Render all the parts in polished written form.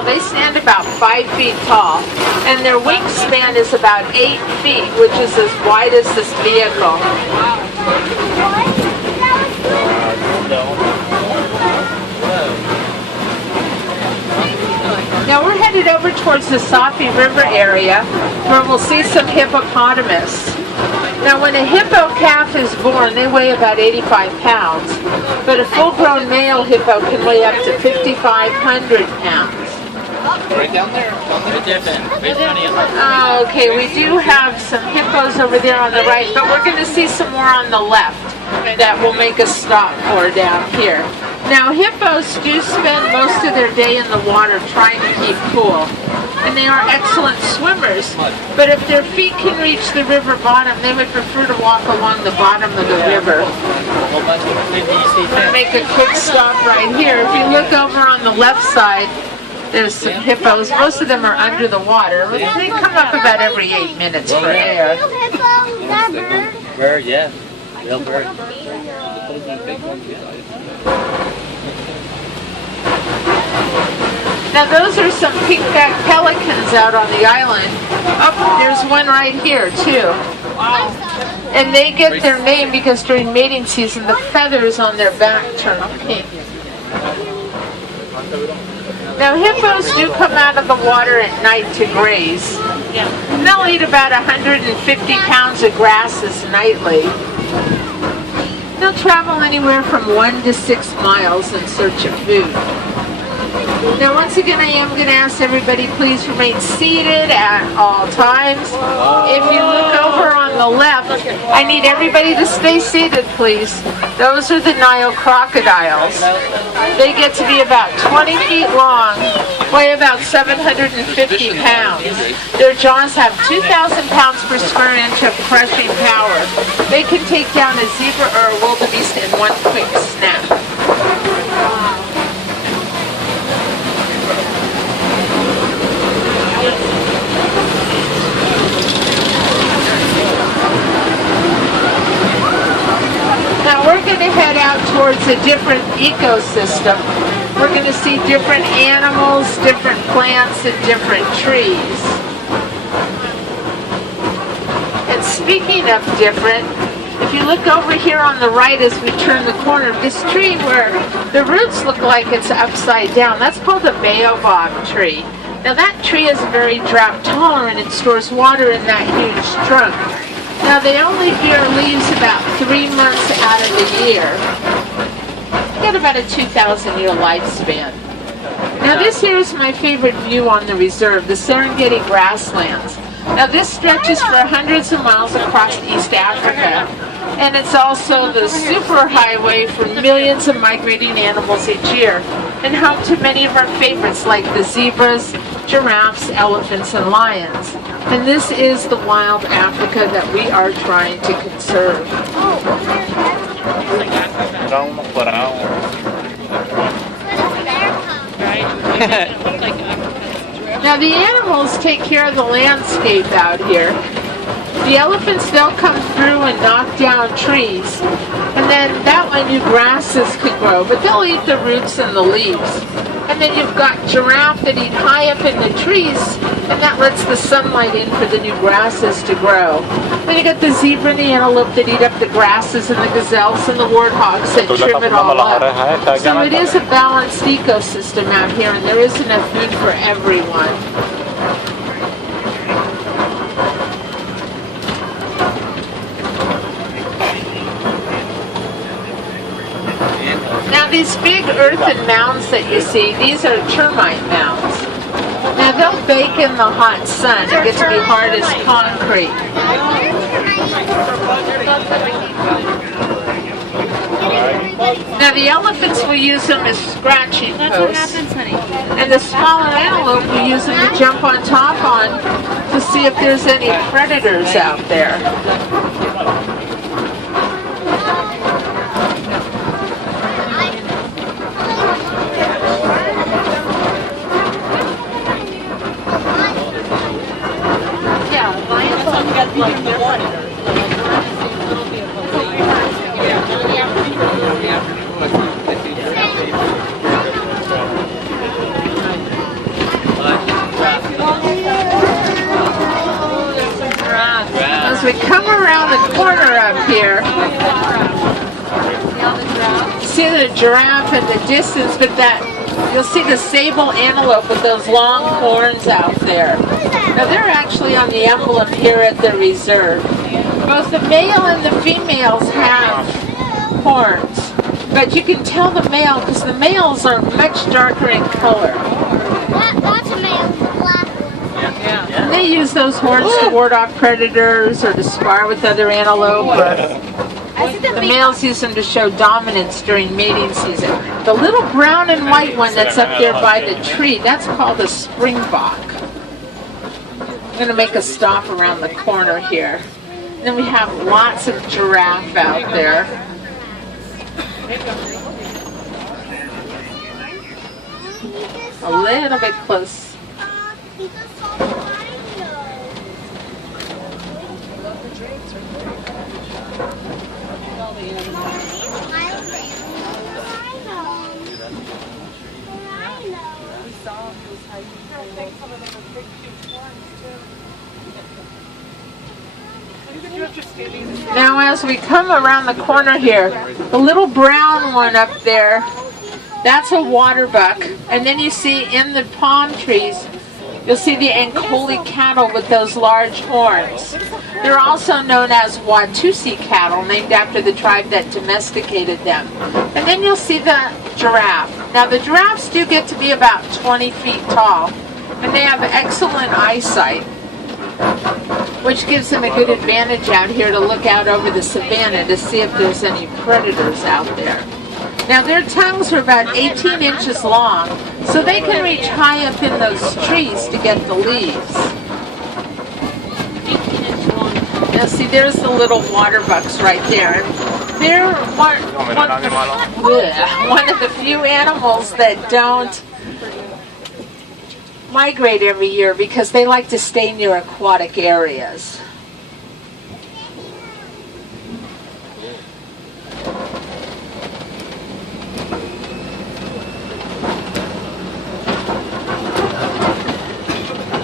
They stand about 5 feet tall, and their wingspan is about 8 feet, which is as wide as this vehicle. Now we're headed over towards the Safi River area, where we'll see some hippopotamus. Now when a hippo calf is born, they weigh about 85 pounds, but a full-grown male hippo can weigh up to 5,500 pounds. Right down there. Okay, we do have some hippos over there on the right, but we're going to see some more on the left that we'll make a stop for down here. Now hippos do spend most of their day in the water trying to keep cool, and they are excellent swimmers, but if their feet can reach the river bottom, they would prefer to walk along the bottom of the river. We'll make a quick stop right here. If you look over on the left side, there's some hippos. Most of them are under the water. They come up about every 8 minutes for air. Real hippo, that bird. Bird, yeah. Real bird. Now those are some pink-backed pelicans out on the island. Oh, there's one right here too. And they get their name because during mating season the feathers on their back turn pink. Now hippos do come out of the water at night to graze. They'll eat about 150 pounds of grasses nightly. They'll travel anywhere from 1 to 6 miles in search of food. Now once again I am going to ask everybody please remain seated at all times. If you look over on the left, I need everybody to stay seated please. Those are the Nile crocodiles. They get to be about 20 feet long, weigh about 750 pounds. Their jaws have 2,000 pounds per square inch of crushing power. They can take down a zebra or a wildebeest in one quick snap. Now we're going to head out towards a different ecosystem. We're going to see different animals, different plants, and different trees. And speaking of different, if you look over here on the right as we turn the corner, this tree where the roots look like it's upside down, that's called a baobab tree. Now that tree is very drought tolerant. It stores water in that huge trunk. Now they only bear leaves about 3 months out of the year. They got about a 2,000-year lifespan. Now this here is my favorite view on the reserve, the Serengeti grasslands. Now this stretches for hundreds of miles across East Africa, and it's also the superhighway for millions of migrating animals each year, and home to many of our favorites like the zebras, giraffes, elephants, and lions. And this is the wild Africa that we are trying to conserve. Now the animals take care of the landscape out here. The elephants, they'll come through and knock down trees, and then that way new grasses could grow, but they'll eat the roots and the leaves. And then you've got giraffe that eat high up in the trees, and that lets the sunlight in for the new grasses to grow. Then you got the zebra and the antelope that eat up the grasses, and the gazelles and the warthogs that trim it all up. So it is a balanced ecosystem out here, and there is enough food for everyone. Now these big earthen mounds that you see, these are termite mounds. Now they'll bake in the hot sun and get to be hard as concrete. Now the elephants will use them as scratching posts. And the smaller antelope will use them to jump on top on to see if there's any predators out there. Like the water. as we come around the corner up here, see the giraffe in the distance, but you'll see the sable antelope with those long horns out there. Now they're actually on the emblem here at the reserve. Both the male and the females have horns, but you can tell the male because the males are much darker in color. That's a male black one. Yeah. And they use those horns to ward off predators or to spar with other antelope. The males use them to show dominance during mating season. The little brown and white one that's up there by the tree, that's called a springbok. I'm going to make a stop around the corner here. And then we have lots of giraffe out there. A little bit close. Now as we come around the corner here, the little brown one up there, that's a waterbuck. And then you see in the palm trees, you'll see the Ankole cattle with those large horns. They're also known as Watusi cattle, named after the tribe that domesticated them. And then you'll see the giraffe. Now the giraffes do get to be about 20 feet tall, and they have excellent eyesight, which gives them a good advantage out here to look out over the savanna to see if there's any predators out there. Now their tongues are about 18 inches long, so they can reach high up in those trees to get the leaves. Now see, there's the little waterbucks right there. They're one of the few animals that don't migrate every year because they like to stay near aquatic areas.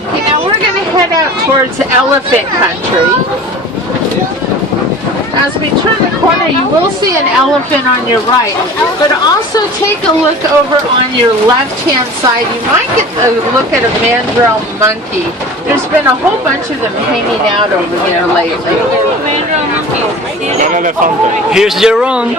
Okay, now we're going to head out towards elephant country. As we turn the corner, you will see an elephant on your right, but also take a look over on your left-hand side. You might get a look at a mandrill monkey. There's been a whole bunch of them hanging out over there lately. Here's Jerome.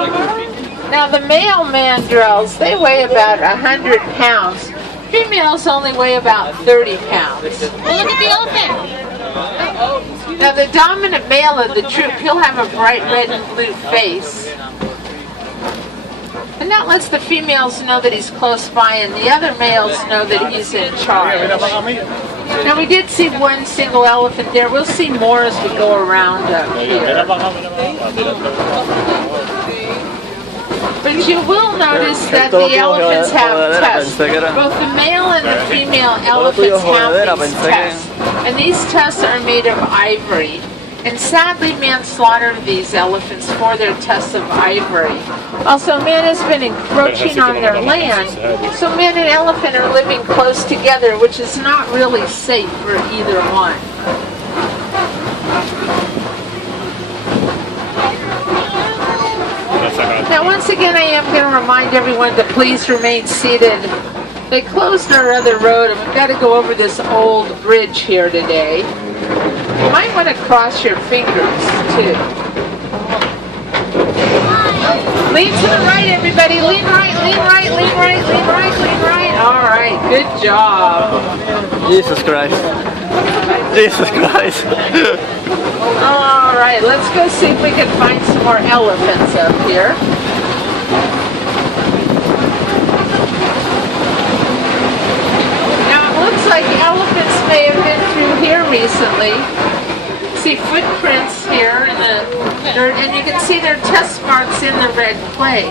Now the male mandrills, they weigh about 100 pounds. Females only weigh about 30 pounds. Look at the elephant. Now the dominant male of the troop, he'll have a bright red and blue face. And that lets the females know that he's close by and the other males know that he's in charge. Now we did see one single elephant there. We'll see more as we go around up here. But you will notice that the elephants have tusks. Both the male and the female elephants have these tusks. And these tusks are made of ivory. And sadly, man slaughtered these elephants for their tusks of ivory. Also, man has been encroaching on their land, so man and elephant are living close together, which is not really safe for either one. Now, once again, I am going to remind everyone to please remain seated. They closed our other road, and we've got to go over this old bridge here today. You might want to cross your fingers, too. Lean to the right, everybody. Lean right, lean right, lean right, lean right, lean right. All right, good job. Jesus Christ. Jesus Christ. All right, let's go see if we can find some more elephants up here. Now, it looks like elephants may have been through here recently. See footprints here in the dirt, and you can see their tusk marks in the red clay.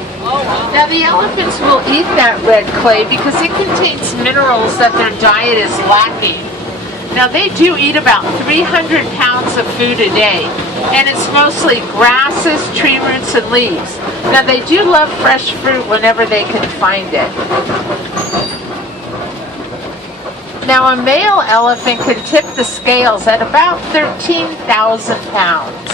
Now the elephants will eat that red clay because it contains minerals that their diet is lacking. Now they do eat about 300 pounds of food a day, and it's mostly grasses, tree roots, and leaves. Now they do love fresh fruit whenever they can find it. Now a male elephant can tip the scales at about 13,000 pounds.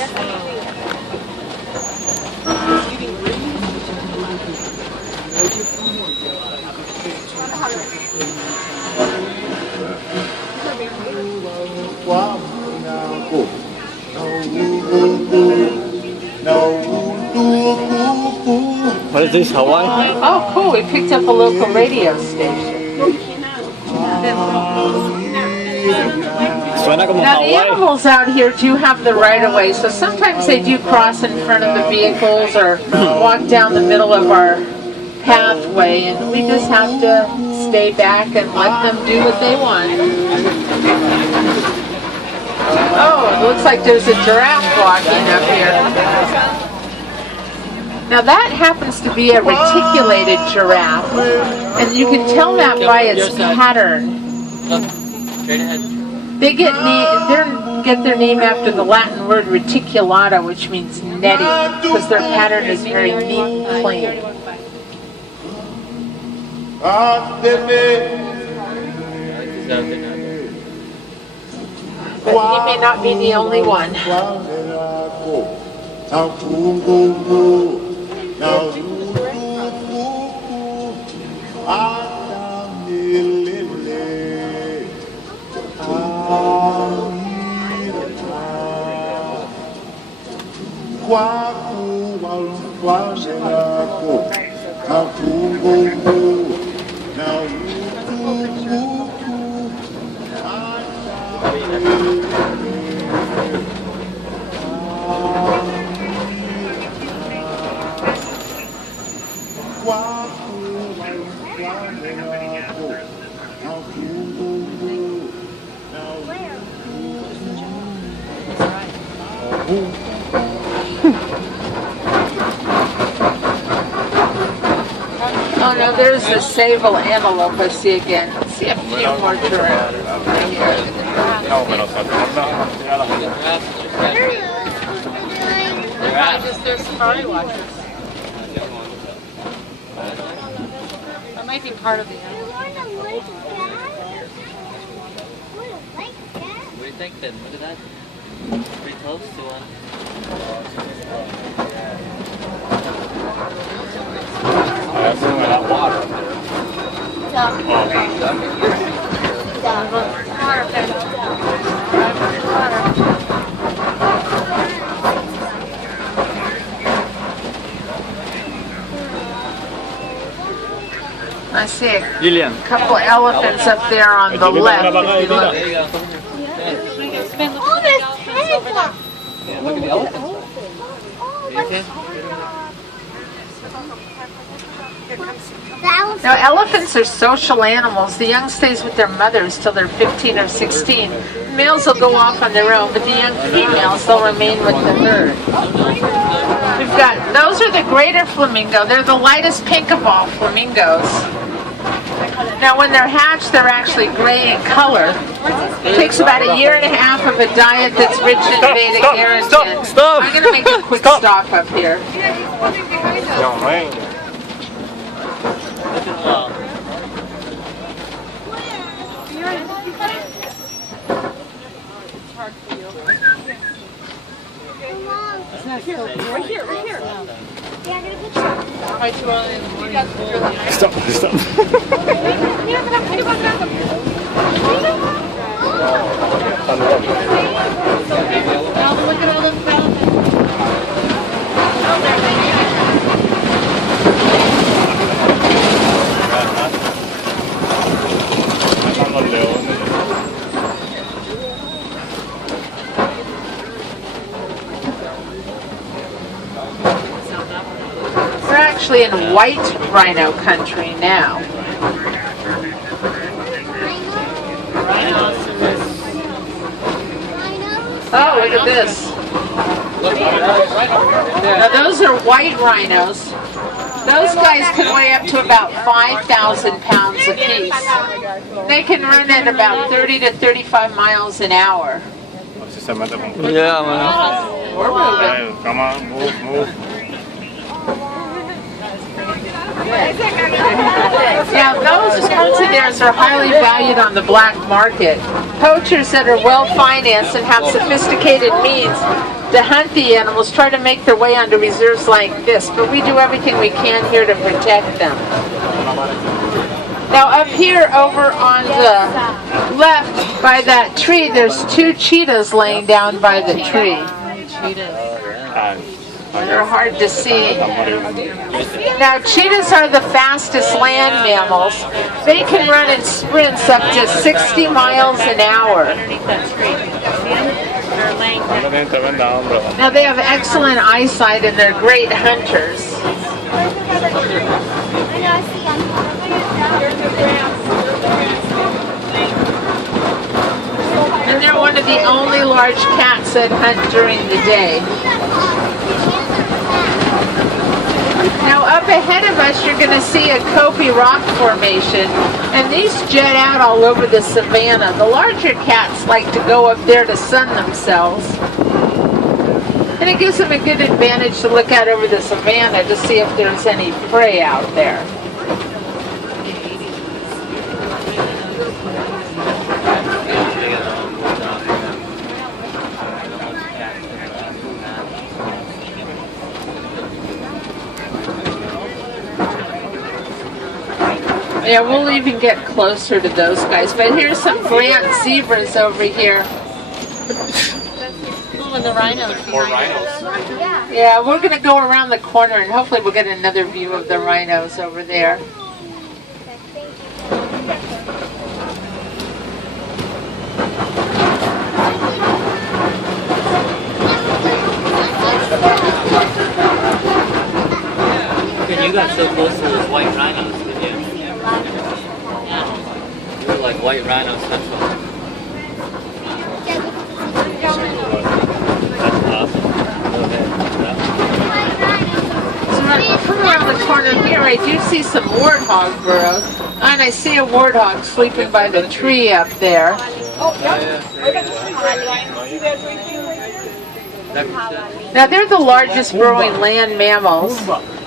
What is this, Hawaii? Oh, cool. We picked up a local radio station. Suena como Now, the Hawaii. animals out here do have the right-of-way, so sometimes they do cross in front of the vehicles or walk down the middle of our pathway, and we just have to stay back and let them do what they want. Oh, it looks like there's a giraffe walking up here. Now that happens to be a reticulated giraffe, and you can tell that by its pattern. Look, straight ahead. They get their name after the Latin word reticulata, which means netting, because their pattern is very neat and clean. But he may not be the only one. Oh no, there's the sable antelope I see again. Let's see a few more giraffes over here. They're safari watchers. That might be part of the animal. What do you think then? Look at that. Pretty close to one. That's some of that water. I see a Gillian. couple elephants up there on the left. If you look. There you go. Oh, there's elephants. Yeah, look at the elephants. You okay? Now, elephants are social animals. The young stays with their mothers till they're 15 or 16. Males will go off on their own, but the young females, they'll remain with the herd. We've got, those are the greater flamingo. They're the lightest pink of all flamingos. Now, when they're hatched, they're actually gray in color. It takes about a year and a half of a diet that's rich in beta-carotene. Stop! I'm going to make a quick stop up here. Right here. Yeah, I got a picture. Stop, stop. Look at all those elephants. We're actually in white rhino country now. Oh, look at this. Now those are white rhinos. Those guys can weigh up to about 5,000 pounds apiece. They can run at about 30 to 35 miles an hour. Yeah, man. We're moving. Come on, move. Now, those poachers are highly valued on the black market. Poachers that are well financed and have sophisticated means to hunt the animals try to make their way onto reserves like this, but we do everything we can here to protect them. Now, up here over on the left by that tree, there's 2 cheetahs laying down by the tree. They're hard to see. Now, cheetahs are the fastest land mammals. They can run in sprints up to 60 miles an hour. Now, they have excellent eyesight and they're great hunters. And they're one of the only large cats that hunt during the day. Now up ahead of us you're going to see a Kopi rock formation, and these jet out all over the savanna. The larger cats like to go up there to sun themselves. And it gives them a good advantage to look out over the savanna to see if there's any prey out there. Yeah, we'll even get closer to those guys. But here's some Grant zebras over here. Oh, and the rhinos. More rhinos. Yeah, we're going to go around the corner and hopefully we'll get another view of the rhinos over there. You got so close to those white rhinos, did you? You were like white rhino central. That's awesome. Go ahead. So when I come around the corner here, I do see some warthog burrows. And I see a warthog sleeping by the tree up there. Now they're the largest burrowing land mammals.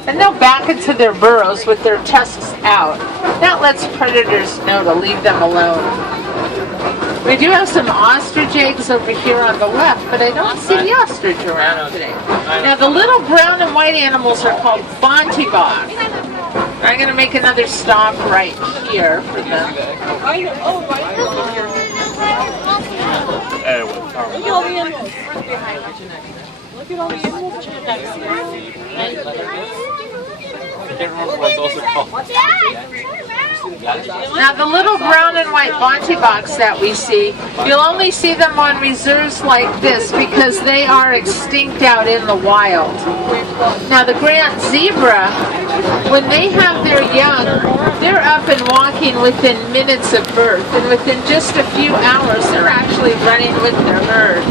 And they'll back into their burrows with their tusks out. That lets predators know to leave them alone. We do have some ostrich eggs over here on the left, but I don't see the ostrich around today. Now the little brown and white animals are called bontebok. I'm going to make another stop right here for them. Look at all the animals. Look at all the animals. I can't remember what those are called. Now the little brown and white bonteboks that we see, you'll only see them on reserves like this because they are extinct out in the wild. Now the Grant zebra, when they have their young, they're up and walking within minutes of birth, and within just a few hours they're actually running with their herd.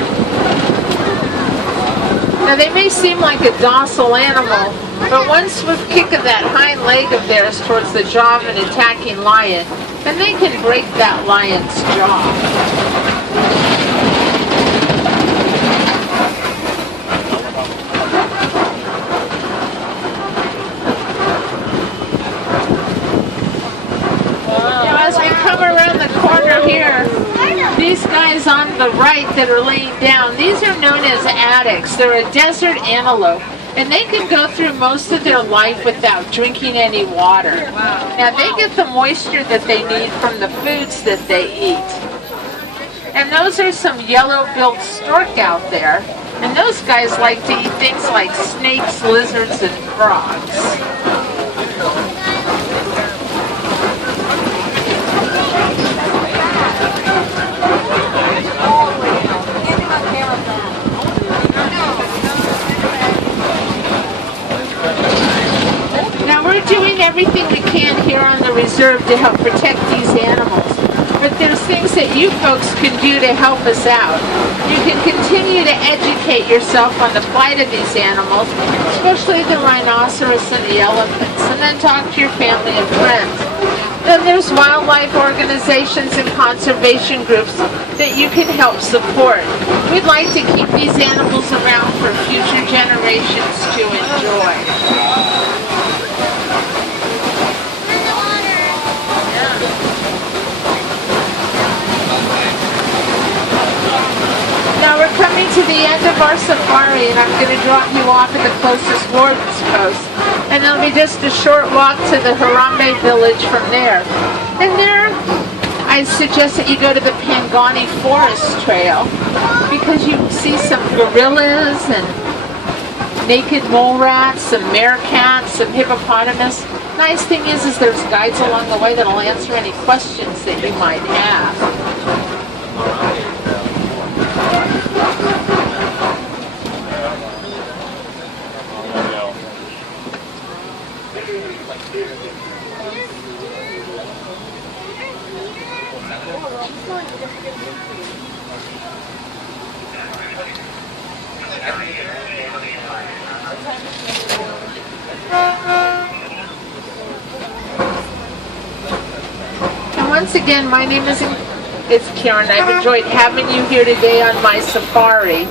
Now they may seem like a docile animal, but one swift kick of that hind leg of theirs towards the jaw of an attacking lion, and they can break that lion's jaw. Now as we come around the corner here, these guys on the right that are laying down, these are known as addax. They're a desert antelope, and they can go through most of their life without drinking any water. Now they get the moisture that they need from the foods that they eat. And those are some yellow-billed stork out there, and those guys like to eat things like snakes, lizards, and frogs. Doing everything we can here on the reserve to help protect these animals. But there's things that you folks can do to help us out. You can continue to educate yourself on the plight of these animals, especially the rhinoceros and the elephants, and then talk to your family and friends. Then there's wildlife organizations and conservation groups that you can help support. We'd like to keep these animals around for future generations to enjoy. to the end of our safari, and I'm going to drop you off at the closest warden's post. And it'll be just a short walk to the Harambe village from there. And there, I suggest that you go to the Pangani Forest Trail because you see some gorillas and naked mole rats, some meerkats, some hippopotamus. Nice thing is there's guides along the way that'll answer any questions that you might have. And once again, my name is Karen. I've enjoyed having you here today on my safari.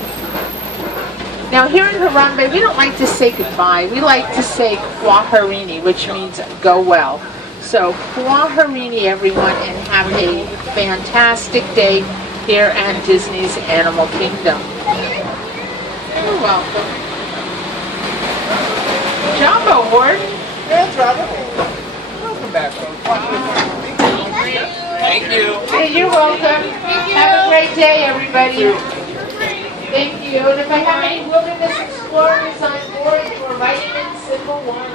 Now here in Harambe, we don't like to say goodbye. We like to say Kwaherini, which means go well. So Kwaherini, everyone, and have a fantastic day here at Disney's Animal Kingdom. You're welcome. Jumbo Ward. That's right. Welcome back, folks. Thank you. Hey, you're welcome. Have a great day, everybody. Thank you. And if I have any wilderness explorers on board for vitamin symbol 1.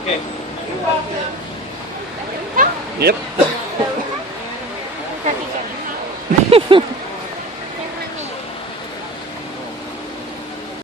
Okay. You're welcome. Yep.